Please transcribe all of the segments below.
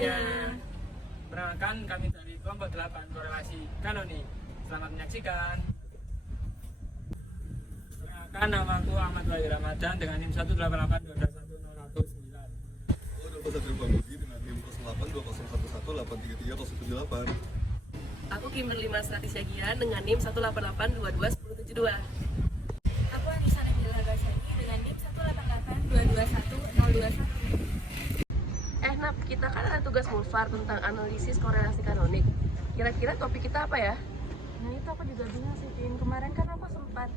semuanya. Perkenalkan, kami dari kelompok 8 korelasi kanonik. Selamat menyaksikan. Perkenalkan, namaku Ahmad Wahyu Ramadan dengan NIM 188221009. Satrio Pambudi dengan NIM 082011833008. Aku Kimberly Masrati Syagian dengan NIM 188221072. Aku Anissa Nabila Gasyaki dengan NIM 188221021. Nap, kita kan ada tugas mulfar tentang analisis korelasi kanonik. Kira-kira topik kita apa ya? Nah itu aku juga bingung sih, Vin. Kemarin kan aku sempat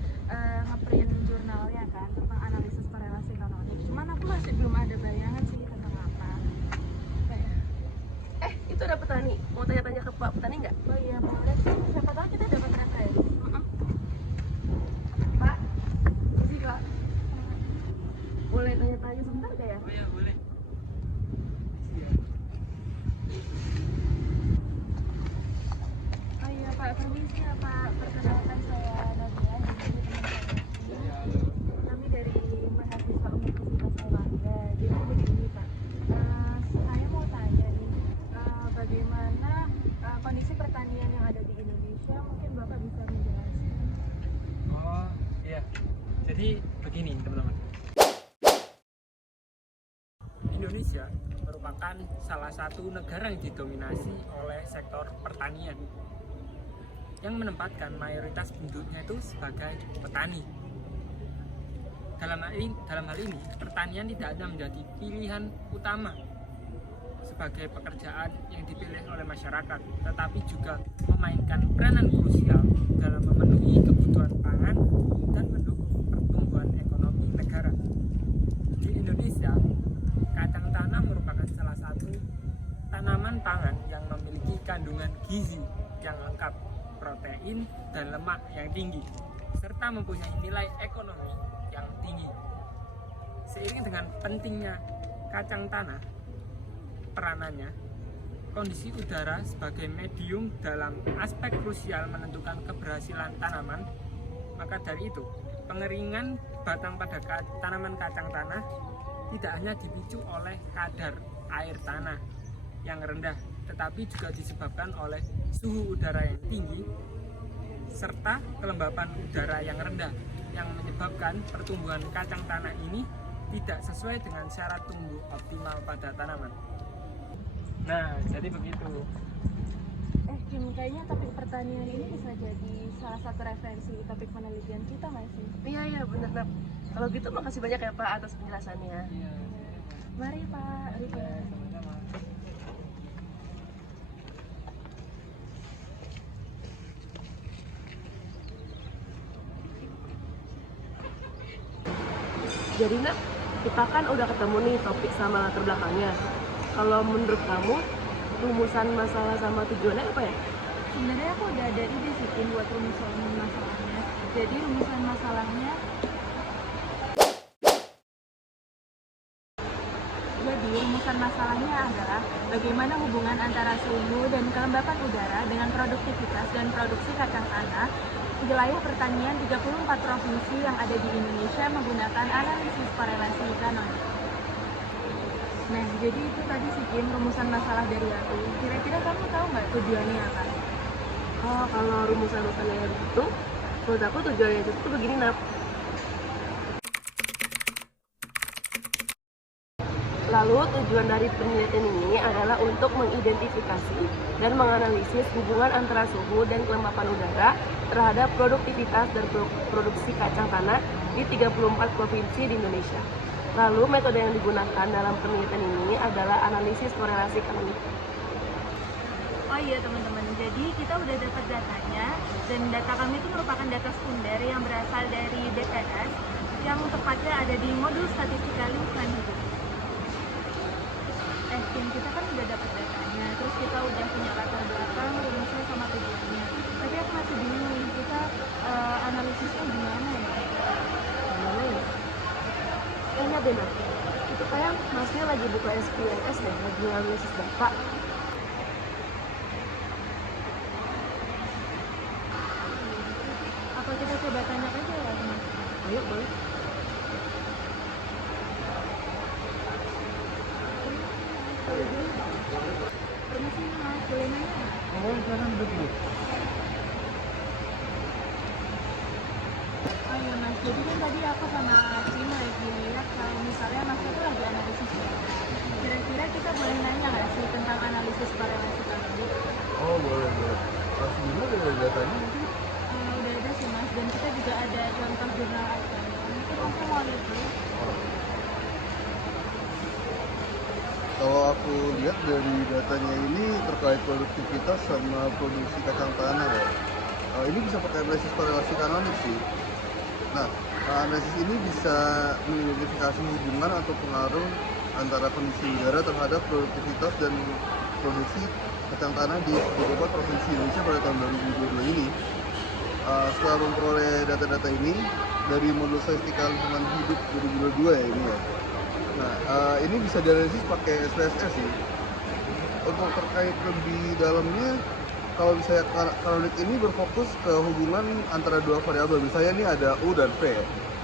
nge-print jurnalnya kan tentang analisis korelasi kanonik. Cuman aku masih belum ada bayangan sih tentang apa. Apa ya? Itu ada petani. Mau tanya-tanya ke Pak Petani nggak? Oh iya, boleh sih. Siapa tahu kita dapat data ya. Pak, sih Kak. Boleh tanya-tanya sebentar nggak ya? Oh ya, boleh. Oh iya Pak, permisi ya Pak. Perkenalkan saya Nadia. Jadi kami dari mahasiswa Universitas Erlangga. Jadi begini Pak, saya mau tanya nih, bagaimana kondisi pertanian yang ada di Indonesia? Mungkin Bapak bisa menjelaskan. Oh iya, jadi begini teman-teman. Indonesia merupakan salah satu negara yang didominasi oleh sektor pertanian, yang menempatkan mayoritas penduduknya itu sebagai petani. Dalam hal ini, pertanian tidak hanya menjadi pilihan utama sebagai pekerjaan yang dipilih oleh masyarakat, tetapi juga memainkan peranan krusial dalam memenuhi kebutuhan pangan dan mendukung pertumbuhan ekonomi negara. Di Indonesia, kacang tanah merupakan salah satu tanaman pangan yang memiliki kandungan gizi yang lengkap, protein dan lemak yang tinggi, serta mempunyai nilai ekonomi yang tinggi. Seiring dengan pentingnya kacang tanah, peranannya, kondisi udara sebagai medium dalam aspek krusial menentukan keberhasilan tanaman. Maka dari itu, pengeringan batang pada tanaman kacang tanah tidak hanya dipicu oleh kadar air tanah yang rendah, tetapi juga disebabkan oleh suhu udara yang tinggi serta kelembapan udara yang rendah, yang menyebabkan pertumbuhan kacang tanah ini tidak sesuai dengan syarat tumbuh optimal pada tanaman. Nah, jadi begitu. Kim, kayaknya topik pertanian ini bisa jadi salah satu referensi topik penelitian kita nggak sih? Iya benar Nap. Kalau gitu makasih banyak ya Pak atas penjelasannya. Iya. Mari Pak, mari Pak. Sama-sama. Jadi Nak, kita kan udah ketemu nih topik sama latar belakangnya. Kalau menurut kamu, rumusan masalah sama tujuannya apa ya? Sebenarnya aku udah ada ide sih Kim buat rumusan masalahnya. Jadi rumusan masalahnya adalah bagaimana hubungan antara suhu dan kelembapan udara dengan produktivitas dan produksi kacang tanah di wilayah pertanian 34 provinsi yang ada di Indonesia menggunakan analisis korelasi kanonik. Nah, jadi itu tadi sih Kim rumusan masalah dari aku. Kira-kira kamu tahu nggak tujuannya apa? Oh, kalau rumusan-rumusannya begitu, menurut aku tujuannya itu tuh begini Nap. Lalu tujuan dari penelitian ini adalah untuk mengidentifikasi dan menganalisis hubungan antara suhu dan kelembapan udara terhadap produktivitas dan produksi kacang tanah di 34 provinsi di Indonesia. Lalu metode yang digunakan dalam penelitian ini adalah analisis korelasi kanonik. Oh iya teman-teman, jadi kita udah dapat datanya dan data kami itu merupakan data sekunder yang berasal dari BPS yang tepatnya ada di modul statistika lingkungan hidup. Kim, kita kan udah dapat datanya, terus kita udah punya latar belakang, rumusnya sama tujuannya. Tapi aku masih bingung nih, kita analisisnya gimana ya? Gimana ya? Kayaknya benar. Itu kayak masnya lagi buka SPSS deh, lagi analisis data. Apa kita coba tanya aja ya, Mas? Ayo, boleh. Kalau Permisi Mas, boleh nanya nggak? Oh, silakan duduk. Oh iya Mas, jadi kan tadi aku sama Tim lagi lihat kalau misalnya Mas itu lagi analisis ya. Kira-kira kita boleh nanya nggak sih tentang analisis korelasi karbon? Oh, boleh. Pas dulu ada datanya mungkin. Udah ada sih Mas, dan kita juga ada contoh jurnal artikel. Mungkin Masnya mau lihat dulu. Kalau aku lihat dari datanya ini terkait produktivitas sama produksi kacang tanah ya. Ini bisa pakai analisis korelasi kanonik sih. Nah, analisis ini bisa mengidentifikasi hubungan atau pengaruh antara kondisi udara terhadap produktivitas dan produksi kacang tanah di beberapa provinsi Indonesia pada tahun 2022 ini. Setelah memperoleh data-data ini dari modul statistika lingkungan hidup 2022 ya ini ya. Nah, ini bisa dianalisis pakai SPSS sih. Untuk terkait lebih dalamnya, kalau misalnya kanonik ini berfokus ke hubungan antara dua variabel. Misalnya ini ada U dan V.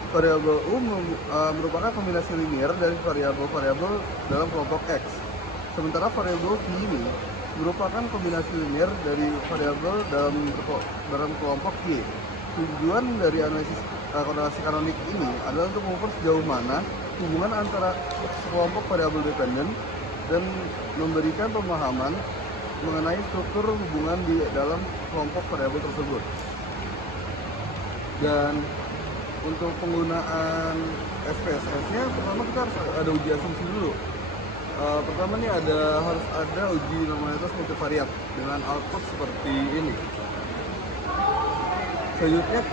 Variabel U merupakan kombinasi linear dari variabel-variabel dalam kelompok X. Sementara variabel V ini merupakan kombinasi linear dari variabel dalam kelompok Y. Tujuan dari analisis korelasi kanonik ini adalah untuk mengukur sejauh mana hubungan antara kelompok variabel dependen dan memberikan pemahaman mengenai struktur hubungan di dalam kelompok variabel tersebut. Dan untuk penggunaan SPSS-nya, pertama kita harus ada uji asumsi dulu. Pertama nih harus ada uji normalitas multivariat dengan output seperti ini. Selanjutnya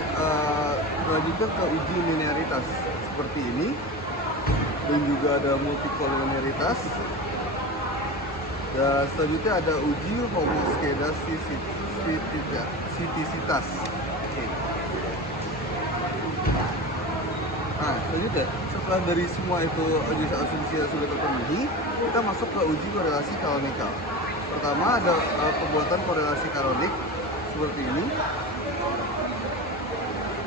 lanjutkan ke uji linearitas seperti ini, dan juga ada multikoliniaritas. Dan selanjutnya ada uji homoskedasisitas. Oke. Nah, selanjutnya setelah dari semua itu uji asumsi yang sudah terpenuhi, kita masuk ke uji korelasi kanonikal. Pertama ada pembuatan korelasi kanonik seperti ini.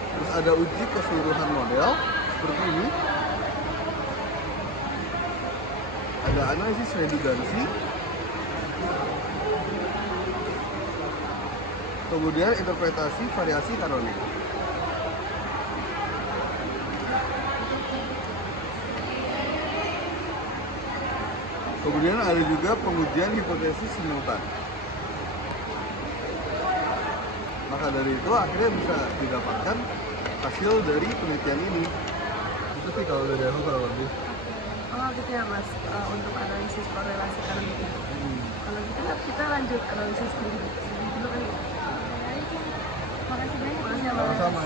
Terus ada uji keseluruhan model seperti ini. Ada analisis redundansi. Kemudian interpretasi variasi kanonik. Kemudian ada juga pengujian hipotesis simultan. Maka dari itu akhirnya bisa didapatkan hasil dari penelitian ini. Itu sih kalau dari aku kurang lebih. Oh gitu ya Mas, untuk analisis korelasi kanonik. Kalau gitu kita lanjut analisis dulu kali ya. Makasih banyak. Makasih ya Mas. Sama-sama.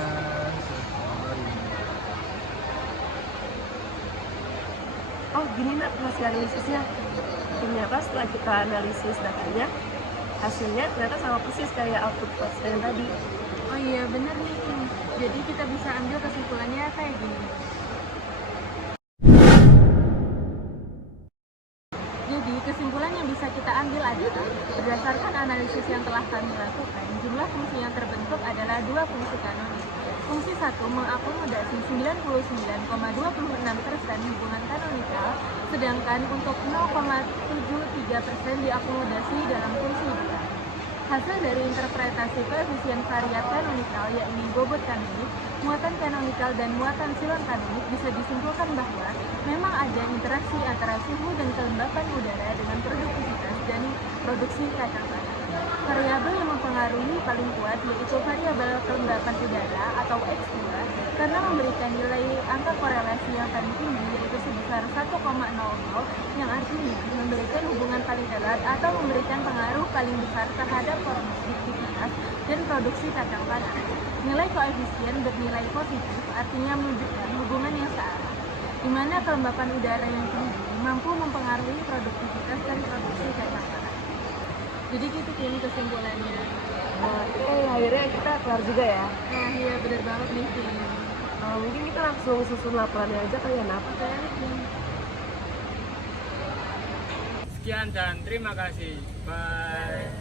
Oh gini nak hasil analisisnya. Ternyata setelah kita analisis datanya, hasilnya ternyata sama persis kayak output yang tadi. Oh iya benar nih Kim. Jadi kita bisa ambil kesimpulannya kayak gini. Jadi kesimpulan yang bisa kita ambil adalah berdasarkan analisis yang telah kami lakukan, jumlah fungsi yang terbentuk adalah dua fungsi kanonik. Fungsi 1 mengakomodasi 99,26% hubungan kanonikal, sedangkan untuk 0,73% diakomodasi dalam fungsi 2. Hasil dari interpretasi koefisien variat kanonikal, yakni bobot kanonik, muatan kanonikal, dan muatan silon kanonik, bisa disimpulkan bahwa memang ada interaksi antara suhu dan kelembapan udara dengan produktivitas dan produksi kacang tanah. Variabel yang mempengaruhi paling kuat yaitu variabel kelembapan udara atau X2 karena memberikan nilai angka korelasi yang paling tinggi yaitu sebesar 1,00, yang artinya memberikan hubungan paling erat atau memberikan pengaruh paling besar terhadap produktivitas dan produksi kacang tanah. Nilai koefisien bernilai positif artinya menunjukkan hubungan yang searah, di mana kelembapan udara yang tinggi mampu mempengaruhi produktivitas dan produksi kacang tanah. Jadi gitu Kim kesimpulannya. Akhirnya kita kelar juga ya. Nah iya bener banget nih Kim. Mungkin kita langsung susun laporannya aja kali ya Nap. Sekian dan terima kasih. Bye.